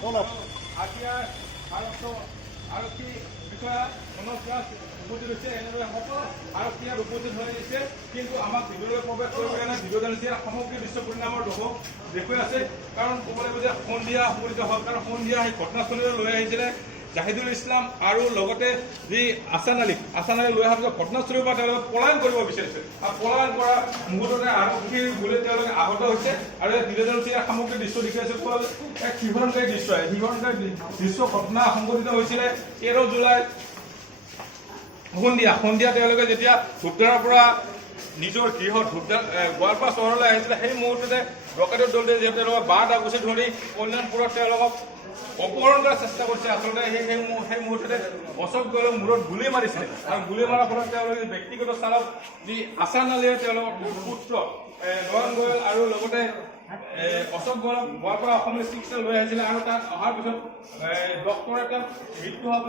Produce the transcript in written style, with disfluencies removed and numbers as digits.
হাতিয়াৰ আৰক্ষী বিষয়া মনোজ দাস উপস্থিত হৈছে। এনেদৰে সকলো আৰক্ষী ইয়াত উপস্থিত হৈ আহিছে, কিন্তু আমাক ভিডিঅ'লৈ প্ৰৱেশ কৰিবলৈ নাই। ভিডিঅ' জানিছে সামগ্ৰী দৃশ্য পৰিণামৰ দেখুৱাই আছে, কাৰণ ক'ব লাগিব যে সন্ধিয়া সংঘটিত হ'ল। কাৰণ সন্ধিয়া সেই ঘটনাস্থলীলৈ লৈ আহিছিলে জাহিদুল ইছলাম আৰু লগতে যি আছান আলী লৈ অহাৰ পিছত ঘটনাস্থলীৰ পৰা তেওঁলোকে পলায়ন কৰিব বিচাৰিছে, আৰু পলায়ন কৰা মুহূৰ্ততে আৰক্ষীৰ গুলীত তেওঁলোকে আহত হৈছে। আৰু এই ভিডিঅ' জানিছে সামগ্ৰী দৃশ্য দেখুৱাইছে, এক শিহৰণকাৰী দৃশ্য। শিহৰণকাৰী দৃশ্য ঘটনা সংঘটিত হৈছিলে 13 জুলাই সন্ধিয়া তেওঁলোকে যেতিয়া ধূপধাৰাৰ পৰা নিজৰ গৃহত গোৱালপাৰা চহৰলৈ আহিছিলে, সেই মুহূৰ্ততে ডকাইতৰ দলটোৱে যিহেতু তেওঁলোকক 12টা গুছি ধৰি কল্যাণপুৰত তেওঁলোকক অপহৰণ কৰাৰ চেষ্টা কৰিছে। আচলতে সেই মুহূৰ্ততে অশোক গোৱেলৰ মূৰত গুলী মাৰিছিলে, আৰু গুলী মৰাৰ ফলত তেওঁলোকে ব্যক্তিগত চালক যি আছান আলীয়ে তেওঁলোকৰ পুত্ৰ নয়ন গোৱেল আৰু লগতে অশোক গোৱেলক গোৱালপাৰা অসমীয়া চিকিৎসালয়লৈ লৈ আহিছিলে, আৰু তাত অহাৰ পিছত ডক্টৰে তাত মৃত্যু হোৱা বুলি